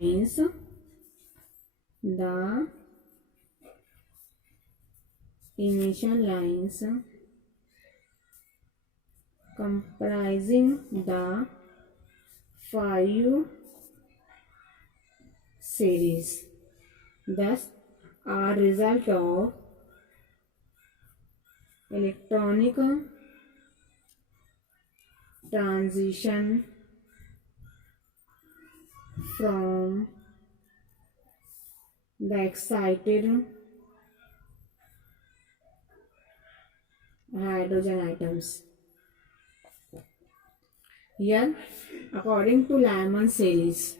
lines the initial lines comprising the 5 series, thus are result of electronic transition from the excited hydrogen atoms. Here, according to Lyman series,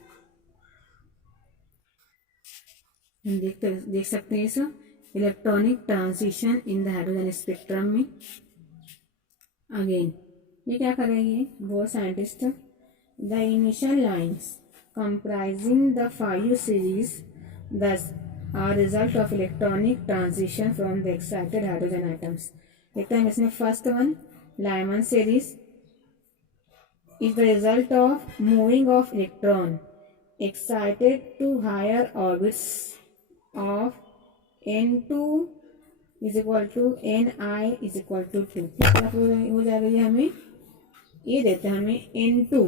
हम देख सकते हैं इस electronic transition in the hydrogen spectrum में. Again ये क्या कर रही है वो scientist, the initial lines comprising the 5 series thus are result of electronic transition from the excited hydrogen atoms. देखते हैं इसमें first one Lyman series is the result of moving of electron excited to higher orbits of n2 is equal to ni is equal to 2. किस तरफ हो जाएगा ये हमें ये देते हैं हमें n2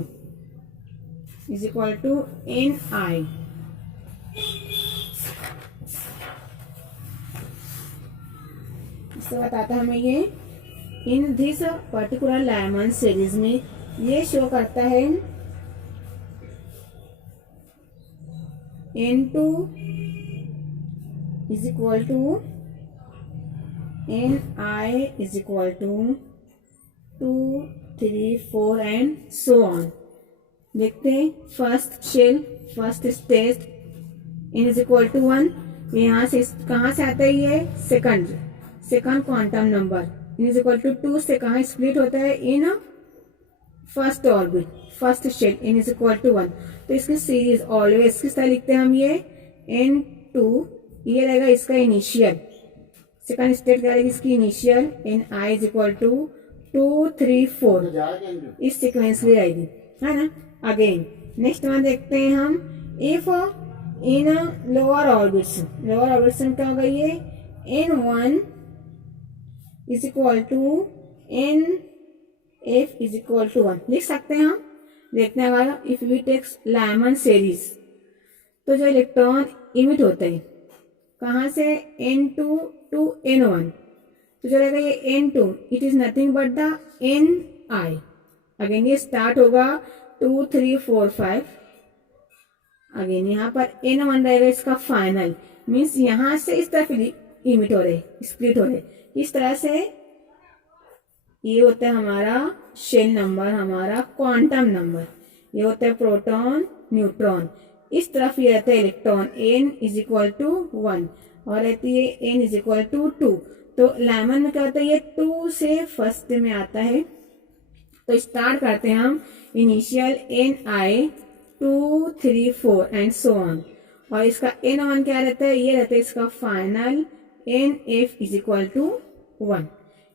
is equal to ni. इससे बताता है हमें ये in this particular Lyman series में ये शो करता है n2 is equal to ni is equal to 2, 3, 4 and so on. देखते हैं first shell first stage n is equal to 1. यहाँ से कहाँ से आता है ये second quantum number n is equal to 2 से कहाँ स्प्लिट होता है in first orbit first shell n is equal to 1. तो इसकी सीरीज ऑलवेज किस तरह लिखते हैं हम ये n2 ये रहेगा इसका इनिशियल सेकंड स्टेट क्या रहेगी इसकी initial ni is equal to 2, 3, 4 इस सीक्वेंस में रहेगी है ना. अगेन नेक्स्ट वन देखते हैं हम इफ इन लोअर ऑर्बिट्स में क्या होगा ये n1 is equal to nf is equal to 1 लिख सकते हैं हम. देखते हैं अगर if we take Lyman series तो जो इलेक्ट्रॉन इमिट होते हैं कहाँ से n2 टू n1 तो जो रहेगा ये n2 it is nothing but the ni. Again ये स्टार्ट होगा 2, 3, 4, 5. अगेन यहाँ पर n1 रहेगा इसका फाइनल मीन्स यहाँ से इस तरफ इमिट हो रहे स्प्लिट हो रहे. इस तरह से ये होता है हमारा शेल नंबर हमारा क्वांटम नंबर. ये होता है प्रोटॉन न्यूट्रॉन. इस तरफ ये रहता है electron n is equal to 1 और रहती है n इज इक्वल टू 2. तो लाइमन में क्या होता है ये 2 से फर्स्ट में आता है. तो स्टार्ट करते हैं हम initial ni 2, 3, 4 and so on. और इसका n1 क्या रहता है ये रहता है इसका final nf is equal to 1.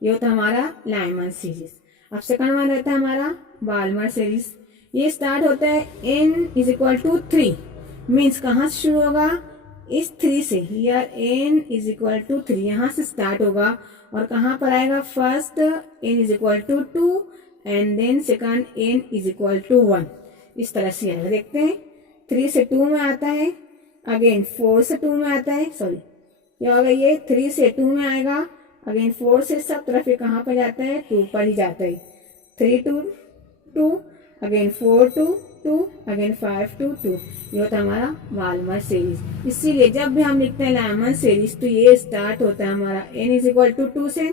ये होता है हमारा लाइमन सीरीज. अब सेकंड वन रहता है हमारा बाल्मर सीरीज. ये स्टार्ट होता है n is equal to 3 means कहाँ से शुरू होगा इस 3 से यार n इज इक्वल टू 3 यहाँ से स्टार्ट होगा और कहाँ पर आएगा first n is equal to 2 and then second n is equal to 1. इस तरह से आएगा. देखते हैं 3 से 2 में आता है अगेन 4 से 2 में आता है सॉरी क्या होगा ये 3 से 2 में आएगा अगेन 4 से सब तरफ ये कहाँ पर जाता है 2 पर ही जाता है. 3 to 2 again 4 to 2 again 5 to 2. ये होता है हमारा बाल्मर सीरीज. इसीलिए जब भी हम लिखते हैं लाइमन सीरीज तो ये स्टार्ट होता है हमारा n इज इक्वल टू 2 से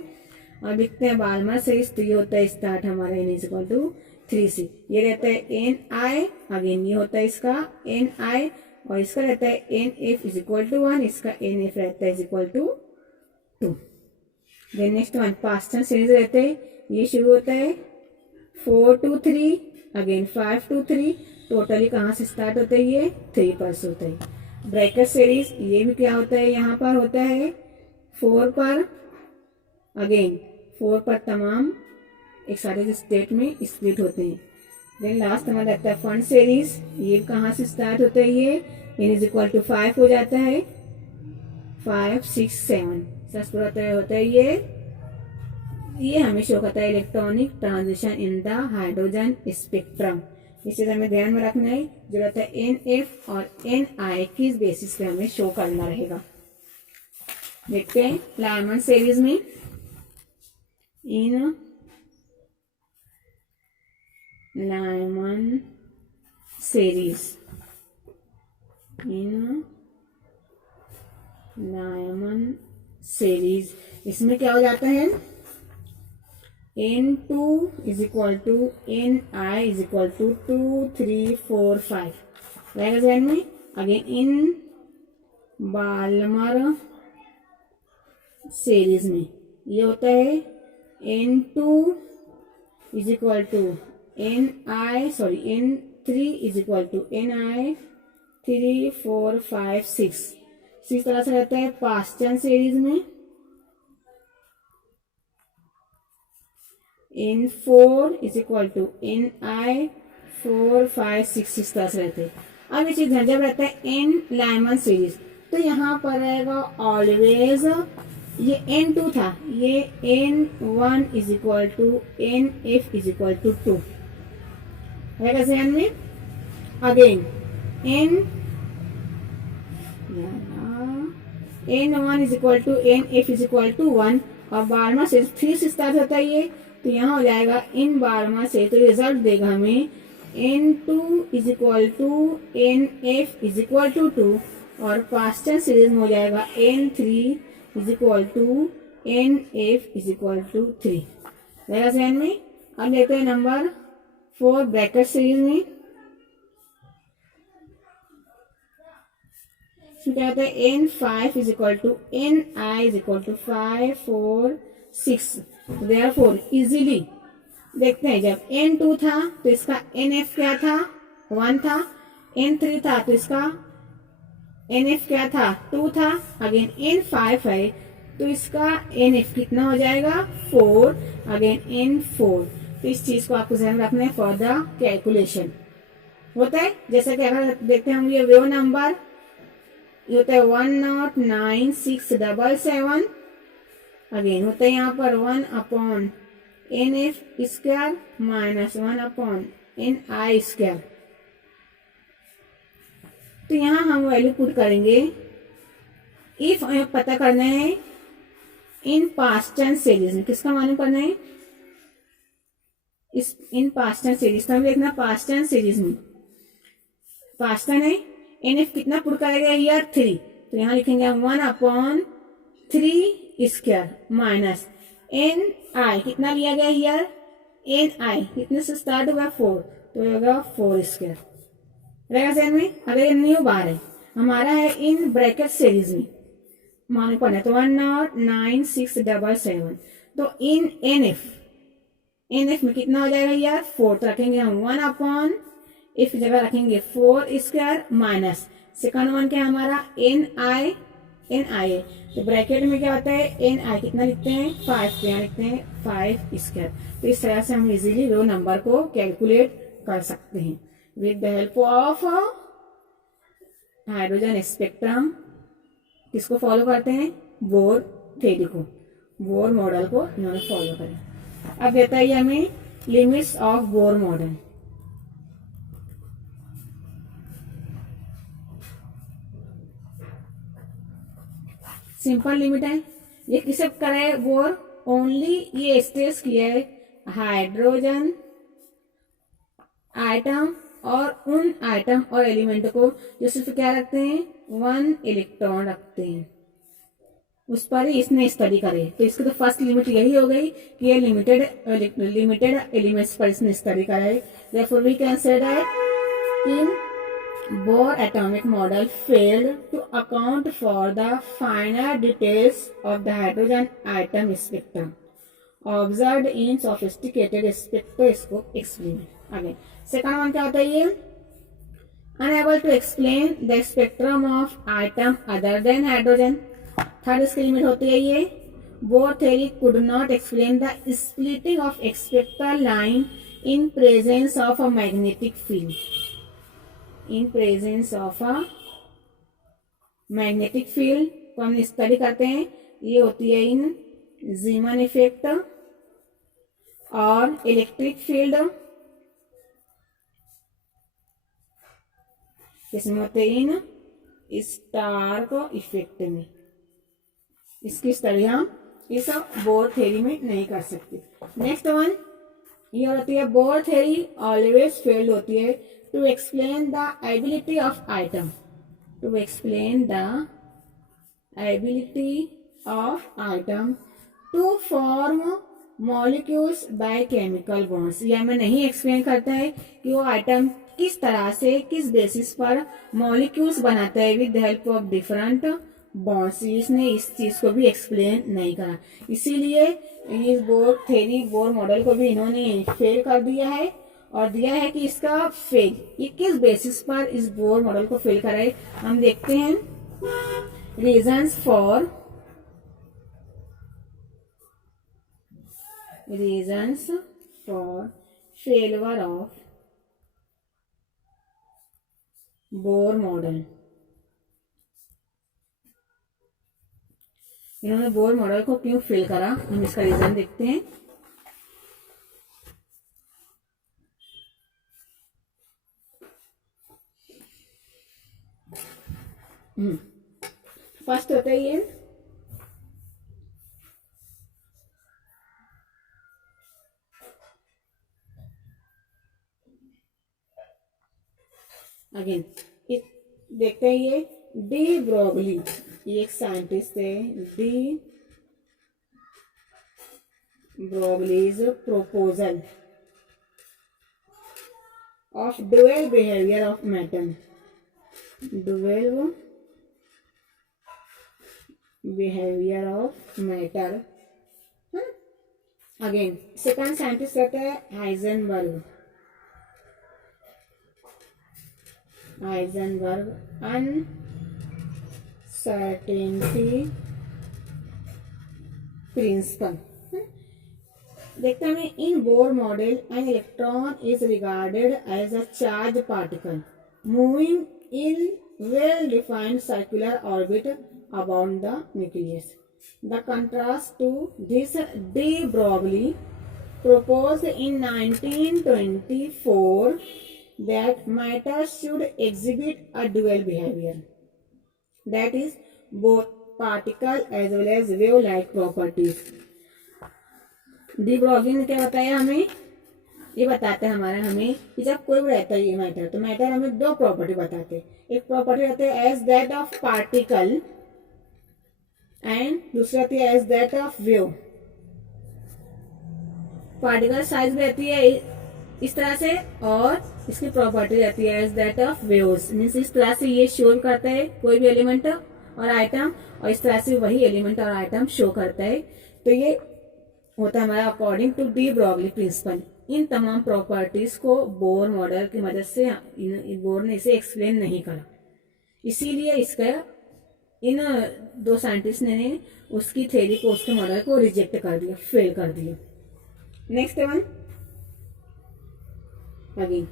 और लिखते हैं बाल्मर सीरीज तो ये होता है स्टार्ट हमारा n इज इक्वल टू 3 से. ये रहता है ni अगेन ये होता है इसका ni और इसका रहता है nf इज इक्वल टू 1 इसका nf रहता है is equal to 2. Then next one Paschen series रहते हैं. ये शुरू होता है 4 to 3 अगेन 5 to 3 टोटली कहाँ से स्टार्ट होता है ये 3 पर से होता है. ब्रैकेट सीरीज ये भी क्या होता है यहाँ पर होता है 4 पर अगेन 4 पर तमाम एक सारे स्टेट में स्प्लिट होते हैं. देन लास्ट हमारा रहता है फंड सीरीज। ये कहाँ से स्टार्ट होता है, ये n इज इक्वल टू 5 हो जाता है, 5 6 7 सच होता है ये हमें शो करता है electronic transition in the hydrogen spectrum. इस चीज हमें ध्यान में रखना है, जो रहता है NF और NI किस बेसिस पे हमें शो करना रहेगा। देखते हैं लाइमन सीरीज में, in Lyman series, in Lyman series इसमें क्या हो जाता है, N2 is equal to NI is equal to 2 3 4 5 रहेगा ध्यान में। अगेन इन बाल्मर सीरीज में ये होता है N2 is equal to N3 is equal to NI 3 4 5 6 इस तरह से रहता है पास्चन सीरीज में। N4 is equal to NI 4 5 6 इस तरह से रहते हैं। अब ये चीज जब रहता है N लाइमन सीरीज, तो यहाँ पर रहेगा ऑलवेज ये N2 था, ये N1 is equal to NF is equal to 2 रहेगा ध्यान में। Again N1 is equal to NF is equal to 1 और 12वां से 3 से स्टार्ट होता है ये, तो यहाँ हो जाएगा इन 12वां से, तो रिजल्ट देगा हमें N2 is equal to NF is equal to 2 और पास्चन सीरीज में हो जाएगा N3 is equal to NF is equal to 3 रहेगा ध्यान में। अब लेते हैं नंबर 4 ब्रैकेट सीरीज में, क्या होता है N5 is equal to NI is equal to 5 4 6। Therefore easily देखते हैं, जब N2 था तो इसका NF क्या था, 1 था। N3 था तो इसका NF क्या था, 2 था। अगेन N5 है तो इसका NF कितना हो जाएगा, 4। अगेन N4, तो इस चीज को आपको ध्यान रखना है फॉर द कैलकुलेशन। होता है जैसे कि अगर देखते हैं हम ये वेव नंबर, ये होता है 109677। अगेन होता है यहाँ पर 1 upon NF square minus 1 upon NI square. तो यहाँ हम वैल्यू पुट करेंगे। इफ हमें पता करना है इन पास्चन सीरीज में, किसका मालूम करना है, इस इन पास्चन सीरीज, तो हमें देखना पास्चन सीरीज में पास्चन है, NF कितना पुट करेगा, यार 3, तो यहाँ लिखेंगे 1 अपॉन 3 स्क्वायर माइनस NI कितना लिया गया यार, NI कितने से स्टार्ट होगा, 4, तो होगा 4 स्क्वायर रहेगा ध्यान में। अगर ये न्यू बार है हमारा है इन ब्रैकेट सीरीज में मालूम पड़ना है, तो 109677, तो इन NF में कितना हो जाएगा यार, 4, तो रखेंगे हम 1 अपॉन, इस जगह रखेंगे 4 स्क्वायर माइनस सेकंड वन क्या हमारा NI है, तो ब्रैकेट में क्या होता है NI कितना लिखते हैं, 5, तो यहाँ लिखते हैं 5 स्क्वायर। तो इस तरह से हम इजीली रो नंबर को कैलकुलेट कर सकते हैं with the help of hydrogen spectrum. किसको फॉलो करते हैं, बोर थ्योरी को, बोर मॉडल को इन्होंने फॉलो करें। अब देता है हमें limits of Bohr model. Simple limit है, ये किसे करे, बोर ओनली ये स्ट्रेस किया है हाइड्रोजन आइटम और उन आइटम और एलिमेंट को जो सिर्फ क्या रखते हैं, 1 इलेक्ट्रॉन रखते हैं, उस पर ही इसने स्टडी करे। तो इसकी तो फर्स्ट लिमिट यही हो गई कि ये लिमिटेड एलिमेंट्स पर इसने स्टडी करा है। Therefore we can say that in Bohr atomic model failed to account for the finer details of the hydrogen atom spectrum observed in sophisticated spectroscope experiment. Again, second one क्या होता है ये, unable to explain the spectrum of atom other than hydrogen. Third इसकी limit होती है ये, Bohr theory could not explain the splitting of spectral line in presence of a magnetic field. In presence of a magnetic field को हम study करते हैं, ये होती है इन जीमन इफेक्ट. और इलेक्ट्रिक फील्ड किसमें होते हैं? इन स्टार्क इफेक्ट में. इसकी स्टडी हम इस बोर थ्योरी में नहीं कर सकते. नेक्स्ट वन ये होती है बोर थ्योरी ऑलवेज फेल्ड होती है to explain the ability of item. To explain the ability of item to form molecules by chemical bonds. ये हमें नहीं एक्सप्लेन करता है कि वो आइटम किस तरह से किस बेसिस पर मॉलिक्यूल्स बनाता है with help of different bonds. इसने इस चीज को भी एक्सप्लेन नहीं करा. इसीलिए इस बोर थ्योरी बोर मॉडल को भी इन्होंने फेल कर दिया है और दिया है कि इसका फेल ये किस बेसिस पर इस बोर मॉडल को फेल करा है. हम देखते हैं reasons for फेलवर of Bohr model. इन्होंने बोर मॉडल को क्यों फेल करा, हम इसका रीजन देखते हैं. फर्स्ट होता है ये अगेन देखते हैं ये डी ब्रोगली. ये एक साइंटिस्ट है. De Broglie's proposal of dual behaviour of matter. Dual behaviour of matter. Again second scientist रहता है हाइजेनबर्ग. Uncertainty principle. देखते हैं in Bohr model an electron is regarded as a charge particle moving in well defined circular orbit about the nucleus. The contrast to this de Broglie proposed in 1924 that matter should exhibit a dual behavior, that is both particle as well as wave like properties. De Broglie ने क्या बताया हमें? ये बताते हैं हमें कि जब कोई भी रहता है ये मैटर तो मैटर हमें दो प्रॉपर्टी बताते हैं. एक प्रॉपर्टी रहती है as that of particle and दूसरी रहती है as that of wave. Particle size रहती है इस तरह से और इसकी प्रॉपर्टी रहती है as that of waves. Means इस तरह से ये शो करता है कोई भी एलिमेंट और आइटम और इस तरह से वही एलिमेंट और आइटम शो करता है. तो ये होता है हमारा according to de Broglie principle. इन तमाम प्रॉपर्टीज को बोर मॉडल की मदद से बोर ने इसे एक्सप्लेन नहीं करा. इसीलिए इसका इन दो साइंटिस्ट ने उसकी थ्योरी को उसके मॉडल को रिजेक्ट कर दिया, फेल कर दिया. नेक्स्ट वन अगेन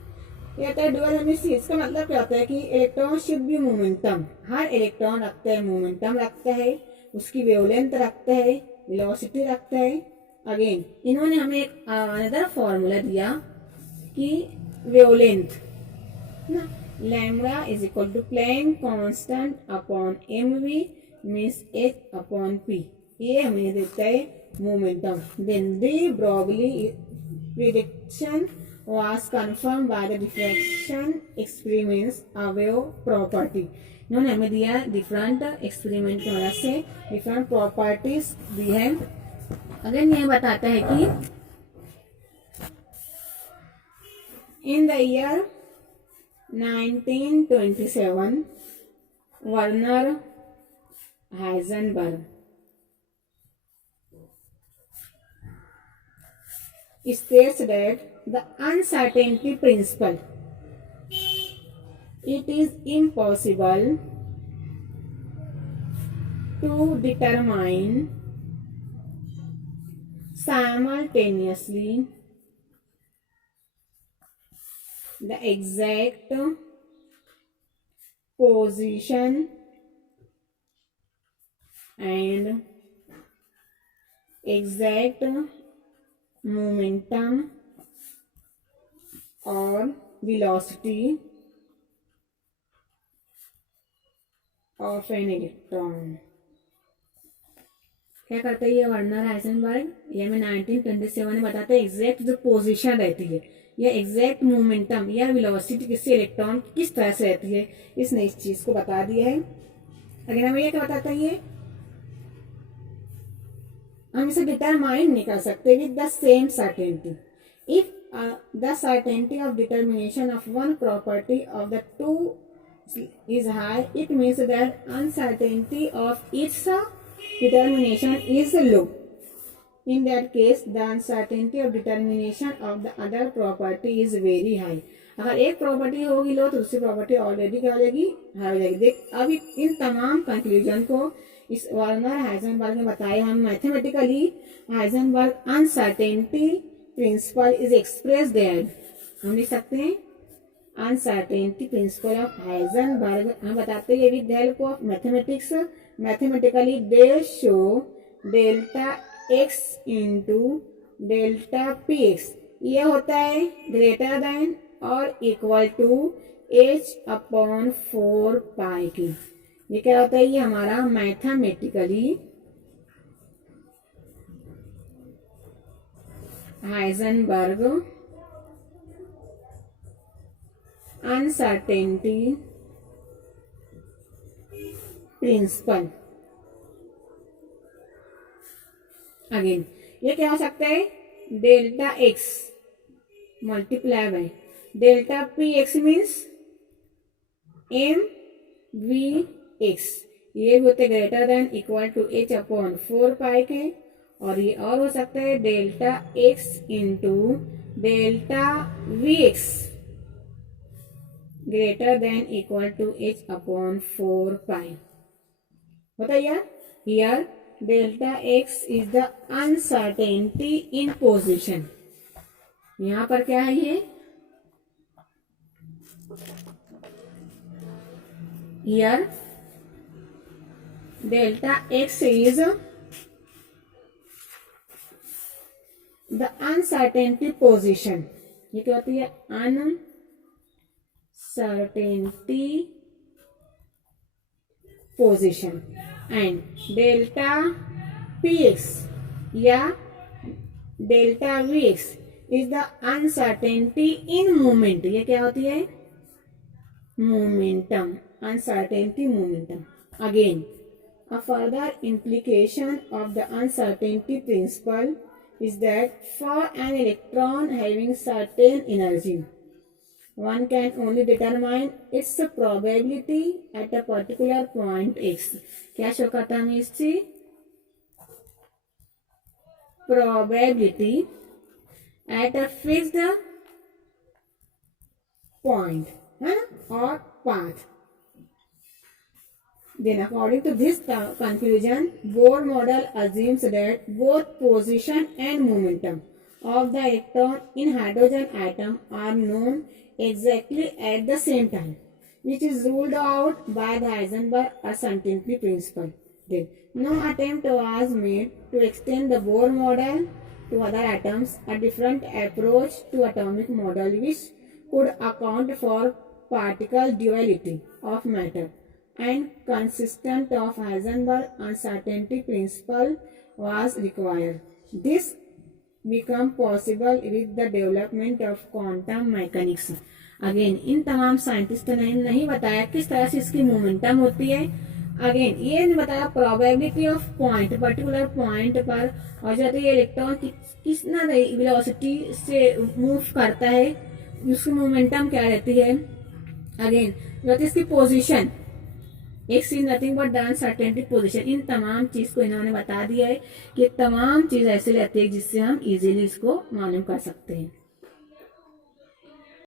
ये आता है डुअल हेमिस्फीयर. इसका मतलब क्या होता है कि electron should be momentum. Her electron रखता है मोमेंटम रखता है, उसकी वेवलेंथ रखता है, वेलोसिटी रखता है. अगेन इन्होंने हमें एक अनदर फॉर्मूला दिया कि वेवलेंथ ना lambda is equal to Planck constant upon mv means h upon p. ये हमें देता है momentum. Then de Broglie prediction was confirmed by the diffraction experiments a wave property. इन्होंने हमें दिया डिफरेंट एक्सपेरिमेंट की मदद से डिफरेंट प्रॉपर्टीज दी है. अगेन यह बताता है कि in the year 1927 Werner Heisenberg states that the uncertainty principle, it is impossible to determine simultaneously the exact position and exact momentum और वेलोसिटी ऑफ एन इलेक्ट्रॉन। क्या करता है ये वर्नर हाइजेनबर्ग, ये हमें 1927 में बताते हैं एग्जैक्ट जो पोजीशन रहती है या एग्जैक्ट मोमेंटम या वेलोसिटी किसी इलेक्ट्रॉन की किस तरह से रहती है, इसने इस चीज को बता दिया है। अगर हमें ये क्या बताता है, ये हम इसे डिटरमाइन नहीं कर सकते with the same certainty. If the certainty of determination of one property of the two is high, it means that uncertainty of its determination is low. In that case, the uncertainty of determination of the other property is very high. अगर एक property होगी लो तो दूसरी property already क्या हो जाएगी, high हो जाएगी। देख अभी इन तमाम कंक्लूजन को इस वर्नर हाइजेनबर्ग ने बताया। हम mathematically Heisenberg uncertainty principal is expressed that हम लिख सकते हैं अनसर्टेनिटी प्रिंसिपल ऑफ हाइजेनबर्ग। हम बताते हैं with help of mathematics, mathematically they show delta x into delta p x ये होता है ग्रेटर देन और equal to h upon 4 pi की। ये क्या होता है, ये हमारा mathematically Heisenberg uncertainty principle. Again ये क्या हो सकता है, delta x multiply by delta p x means m v x, ये होते greater than equal to h upon 4 pi के। और ये और हो सकता है delta x into delta v x greater than equal to h upon 4 pi. बताइए here delta x is the uncertainty in position. यहां पर क्या है, ये here delta x is the uncertainty position. ये क्या होती है, uncertainty position. And delta p x या delta v x is the uncertainty in moment. ये क्या होती है, momentum, uncertainty momentum. Again a further implication of the uncertainty principle is that for an electron having certain energy, one can only determine its probability at a particular point x। क्या show करता है हमें इससे, probability at a fixed point है ना, और path। Then according to this conclusion, Bohr model assumes that both position and momentum of the electron in hydrogen atom are known exactly at the same time, which is ruled out by the Heisenberg uncertainty principle. Then no attempt was made to extend the Bohr model to other atoms, a different approach to atomic model which could account for particle duality of matter and consistent of Heisenberg uncertainty principle was required. This became possible with the development of quantum mechanics. Again in तमाम साइंटिस्टों ने नहीं बताया किस तरह से इसकी momentum होती है। अगेन ये नहीं बताया probability of point, particular point पर और जब ये इलेक्ट्रॉन कितना वेलोसिटी से मूव करता है, उसकी मोमेंटम क्या रहती है। अगेन जो इसकी position x is nothing but the uncertainty position. इन तमाम चीज को इन्होंने बता दिया है कि तमाम चीज ऐसे रहती है जिससे हम इजीली इसको मालूम कर सकते हैं।